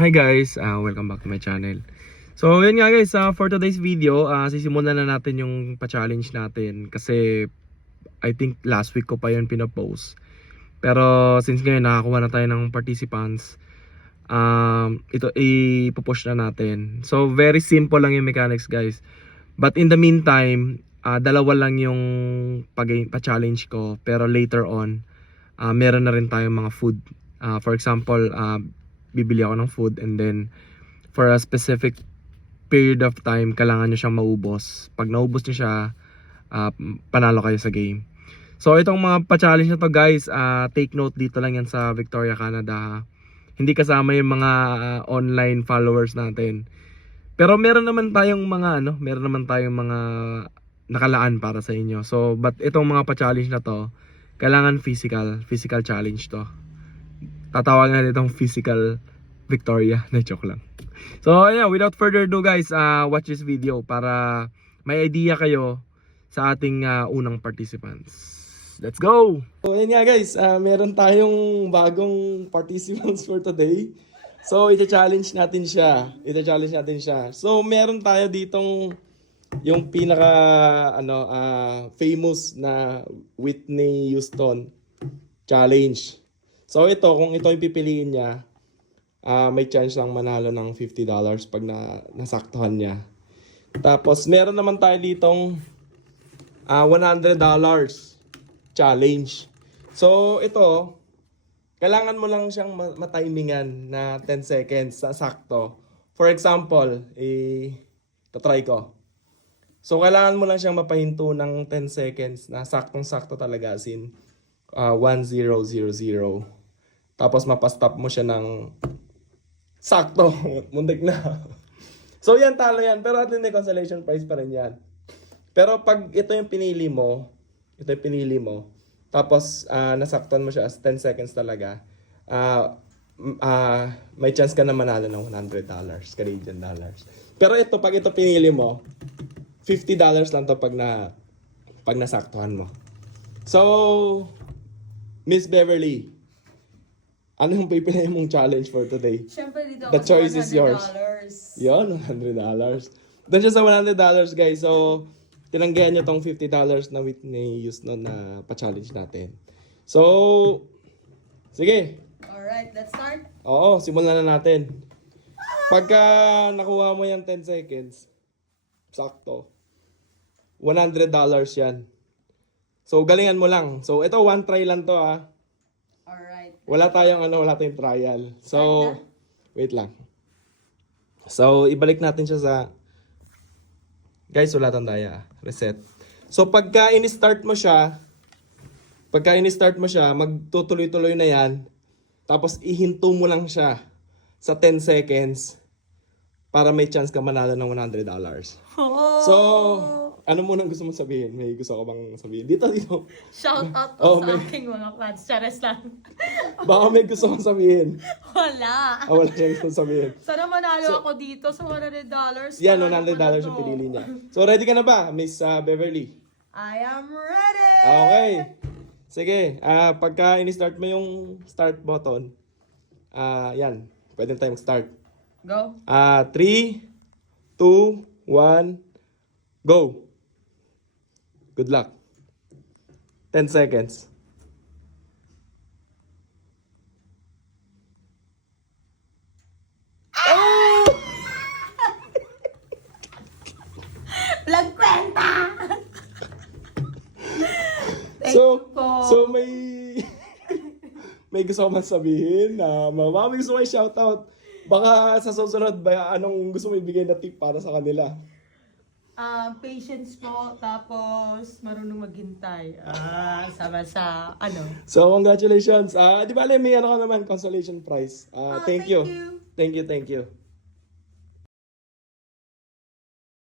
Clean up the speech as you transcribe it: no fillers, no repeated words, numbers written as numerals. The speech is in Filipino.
Hi guys, welcome back to my channel. So yun nga guys, for today's video, sisimulan na natin yung pa-challenge natin kasi I think last week ko pa yun pinapost. Pero since ngayon nakakuha na tayo ng participants, ito ipopush na natin. So very simple lang yung mechanics guys. But in the meantime, dalawa lang yung pa-challenge ko, pero later on, meron na rin tayong mga food. For example, bibili ako ng food and then for a specific period of time kailangan nyo siyang maubos. Pag naubos nyo siya, panalo kayo sa game. So itong mga pa-challenge na to guys, take note, dito lang yan sa Victoria, Canada. Hindi kasama yung mga online followers natin. Pero meron naman tayong mga nakalaan para sa inyo. So but itong mga pa-challenge na to, kailangan physical challenge to. Tatawag na itong physical Victoria. Na joke lang. So yeah, without further ado guys, watch this video para may idea kayo sa ating unang participants. Let's go! So yun nga guys, meron tayong bagong participants for today. So ita-challenge natin siya. So meron tayo ditong yung pinaka famous na Whitney Houston challenge. So ito, kung ito yung pipiliin niya, may chance lang manalo ng $50 pag nasaktuhan niya. Tapos meron naman tayo ditong $100 challenge. So ito, kailangan mo lang siyang matimingan na 10 seconds sa sakto. For example, tatry ko. So kailangan mo lang siyang mapahinto ng 10 seconds na saktong-sakto talaga, as in 1000. Tapos mapastop mo siya ng sakto. Muntik na. So yan, talo yan. Pero at least may consolation prize pa rin yan. Pero pag ito yung pinili mo, tapos nasaktan mo siya as 10 seconds talaga, may chance ka na manalo ng $100 Canadian dollars. Pero ito, pag ito pinili mo, $50 lang to pag nasaktuhan mo. So, Miss Beverly, ano yung pipiliin mong challenge for today? Siyempre dito The choice is yours. Yon, $100. Doon siya sa $100 guys. So, tinanggihan nyo tong $50 na Whitney Houston na pa-challenge natin. So, sige. Alright, let's start. Oo, simulan na natin. Pagka nakuha mo yung 10 seconds, sakto, $100 yan. So, galingan mo lang. So, ito, one try lang to Alright. Wala tayong trial. So, wait lang. So, ibalik natin siya sa... Guys, sulatan tayo. Reset. So, pagka in-start mo siya, magtutuloy-tuloy na yan. Tapos, ihinto mo lang siya sa 10 seconds para may chance ka manalo ng $100. Oh. So, ano mo nang gusto mong sabihin? May gusto ka bang sabihin? Dito. Shout out po sa aking mga fans. Chares lang. Baka may gusto mong sabihin. Wala. Wala siyang gusto sabihin. Sana manalo ako dito sa $100. Yan, $100 yung pinili niya. So, ready ka na ba, Miss Beverly? I am ready! Okay. Sige, pagka in-start mo yung start button, yan, pwede tayong start. Go. 3, 2, 1, go! Good luck. 10 seconds. Walang kwenta! So may gusto ko man sabihin na may gusto ko i-shoutout. Baka sa susunod ba anong gusto mo ibigay na tip para sa kanila? Patience po, tapos marunong maghintay. Sama sa So congratulations. Di ba may ka naman consolation prize. Thank you. Thank you.